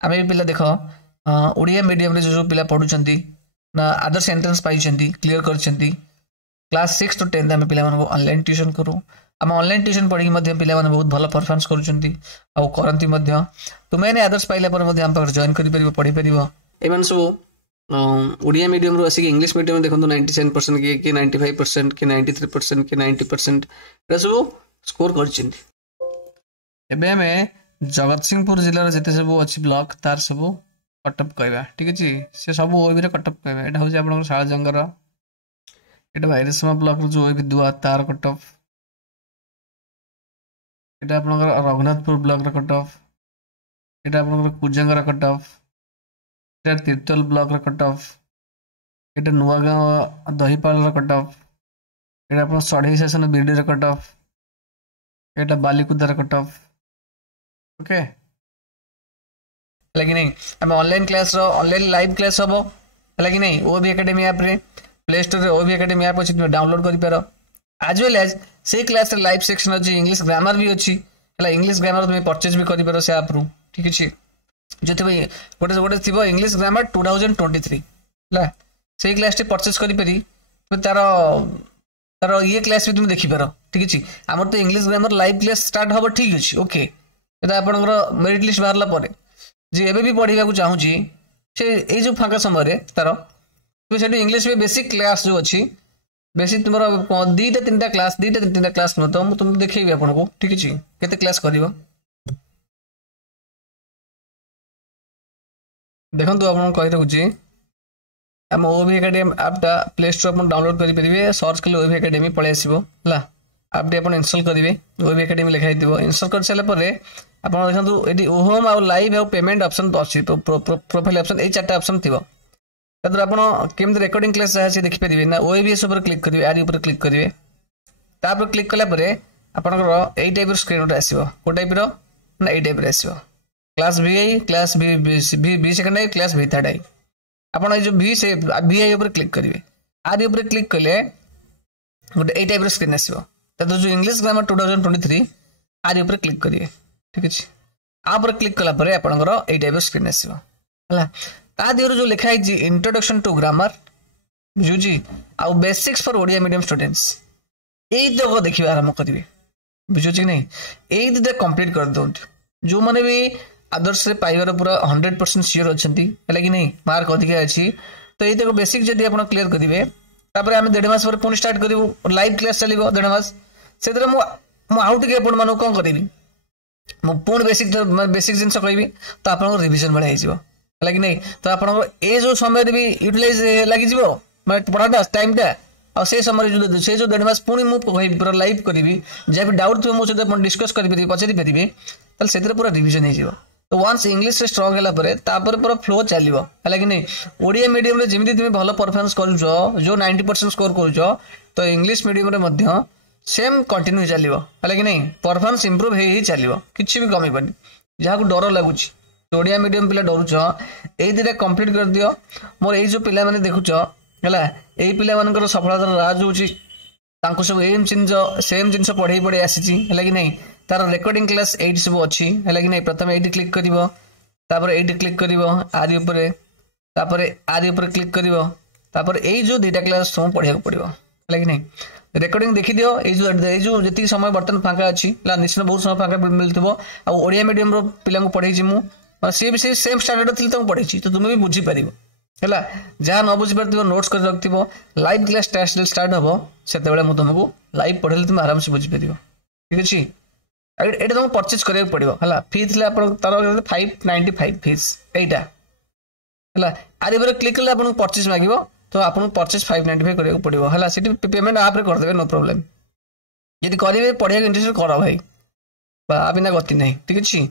आम भी पिला देख ओडिया मीडियम रे जो पिला पढ़ुचंती ना आदर्श एंट्रेंस पाइछंती क्लियर करछंती क्लास 6 to 10 आम पिला मानको ऑनलाइन ट्यूशन करू आम ऑनलाइन ट्यूशन पढ़ी मध्ये पिला माने बहुत भलो परफॉर्मेंस करूचंती आ करंती मध्ये तुमे ने आदर्श पाइला पर मध्ये आम पर जॉइन करि परिबो पढ़ी परिबो एमन सब ओडिया मीडियम रो आसी इंग्लिश मीडियम देखंतु 97% के 95% के 93% के 90% एटा सब स्कोर करछंती एबे हमें जगत सिंहपुर जिल्ला जिते सब अच्छी ब्लॉक तार सब कटअप कहवा ठीक अच्छे से सब ओबी कटअप कहवा यहाँ हूँ आप शालजंगर यहाँ भाईरेसमा ब्लॉक जो ओबी दुआ तार कटअप यहाँ आप रघुनाथपुर ब्लॉक कटअप यहाँ आप कुजंगर कटअप यहाँ तीर्तल ब्लॉक कटअप यहाँ नुआगाँव दहीपाल कटअप यहाँ आप सढ़ई सेसन बीडी कटअप यहाँ बालिकुदार कटअप ओके लगी नहीं हम ऑनलाइन क्लास रो ऑनलाइन लाइव क्लास हबो लगी नहीं ओबी एकेडमी ऐप रे प्ले स्टोर रे ओबी एकेडमी ऐप अछि तुम डाउनलोड करि पारो एज वेल एज से क्लास रे लाइव सेक्शन अछि इंग्लिश ग्रामर भी अछि हला इंग्लिश ग्रामर तुम परचेज भी करि पारो से ऐप रो ठीक अछि जति भाई गोटे गोटे थिबो इंग्लिश ग्रामर 2023 हला से क्लास टे परचेज करि पारी तुम तारो ये क्लास भी तुम देखि पारो ठीक अछि हमर तो English grammar live class start हबो ठीक अछि ओके एटा आपनकर मेरिट लिस्ट बाहरला परे जे एबे भी पढ़िबा को चाहूची से ए जो फाका समय रे तारो तो सेठी इंग्लिश में बेसिक क्लास जो अछि बेसिक तुमरा दीटा तीनटा क्लास न तो हम तुम देखैबे आपन को ठीक अछि केते क्लास करिवो देखंतु आपन कहि रहउची हम ओबी एकेडमी ऐपटा प्ले स्टोर पर डाउनलोड करि परिबे सर्च कले ओबी एकेडमी पळे आसीबो हला ऐप अपन इंस्टॉल करिवे ओबी एकेडमी लिखाइ दिबो इंस्टॉल कर साला परे आपण देखंतु एडी होम आ लाइव आ पेमेंट ऑप्शन अछि तो प्रोफाइल ऑप्शन ए चारटा ऑप्शन थिबो तदर आपण केमते रिकॉर्डिंग क्लास আছে देखि परिबे ना ओएबीएस ऊपर क्लिक करिवे आदि ऊपर क्लिक करिवे तापर क्लिक कला परे आपनकर एई टाइप स्क्रीन उठा आसीबो को टाइप रो ना एई टाइप रे आसीबो class VI class B second आई क्लास बी थर्ड आई आपण ए जो बी से वीआई ऊपर क्लिक करिवे आदि ऊपर क्लिक कले गोटे एई टाइप रो स्क्रीन आसीबो तदर जो इंग्लिश ग्रामर 2023 आदि ऊपर क्लिक करिवे ठीक अछि आप पर क्लिक कला परे आपनकर एई टाइप स्क्रीन आसीबो हला ता दियरो जो लिखा है इंट्रोडक्शन टू ग्रामर बुझुजी आ basics for Odia medium students एई तक देखिबा आरंभ करिवे बुझुजी नहीं एई दिदा कंप्लीट कर दोंत जो माने भी आदर्श रे पाइबार पूरा 100% श्योर अछंती हला कि नहीं मार्क अधिक अछि तो एई तक बेसिक जदी आपण क्लियर करिवे तापर हम 1.5 मास पर पुन स्टार्ट करिवो लाइव क्लास चलिवो 1.5 मास सेतरे मु आउट के आपण मानो कोन करिवि मु पूर्ण बेसिक जिनस कहबी तो आपन रिवीजन बढ़ाई जिवो लगी नहीं तो आपन ए जो समय भी यूटिलाइज लगी जिवो माने पढ़ाटा टाइमटा आ से समय जो से जो 1.5 मास पुणी मु कहबी पूरा लाइव करबी जे भी डाउट थो मो से अपन डिस्कस करबी पछरी परबी तल सेतरे पूरा रिवीजन हे जिवो तो वंस इंग्लिश रे स्ट्रांग होला परे तापर पूरा फ्लो चलिवो लगी नहीं ओडिया मीडियम रे जेमिति तुम भलो परफॉर्मेंस करूछो जो 90% स्कोर करूछो तो इंग्लिश मीडियम रे मध्य सेम कंटिन्यू चलिवो लगी नहीं परफॉर्मेंस इंप्रूव हे चलिवो किछि भी कमी बनी जहा को डर लागुछि ओडिया मीडियम पिला डरुछो एई दिटा कंप्लीट कर दियो मोर एई जो पिला माने देखुछो हला एई पिला मानकर सफलतार राज होछि तांको सब सेम जिंस पढ़ाई पढ़े आसीछि हला कि नहीं तार रिकॉर्डिंग क्लास 8 सब अछि हला कि नहीं प्रथम 8 क्लिक करिवो तापर 8 क्लिक करिवो आदि ऊपर तापर आदि ऊपर क्लिक करिवो तापर एई जो दुटा क्लास सब पढ़िया पड़िवो हला कि नहीं रिकॉर्डिंग देखि दियो ए जो जति समय बर्तन फांका अछि ला निश्चित बहुत समय फांका मिलथबो आ ओडिया मीडियम रो पिला को पढ़ै छि मु से भी सेम स्टैंडर्ड थिल त पढ़ै छि तो तुम भी बुझी परिबो हला जहां न बुझी परथिबो नोट्स कर रखथिबो लाइव क्लास टेस्ट स्टार्ट हबो सेते बेले मु तुमको लाइव पढ़ले तुम आराम से बुझी परिबो ठीक अछि एटा तुम परचेज करे पड़िबो हला फी थिले आपन तार 595 फीस एटा हला आरे पर क्लिक करले आपन परचेज मागिबो तो आपन परचेज 595 करे पड़िबो हला सिटी पेमेंट आप रे कर देबे नो प्रॉब्लम यदि करिवे पढ़िया इंटरेस्ट करो भाई बा बिना गति नहीं ठीक अछि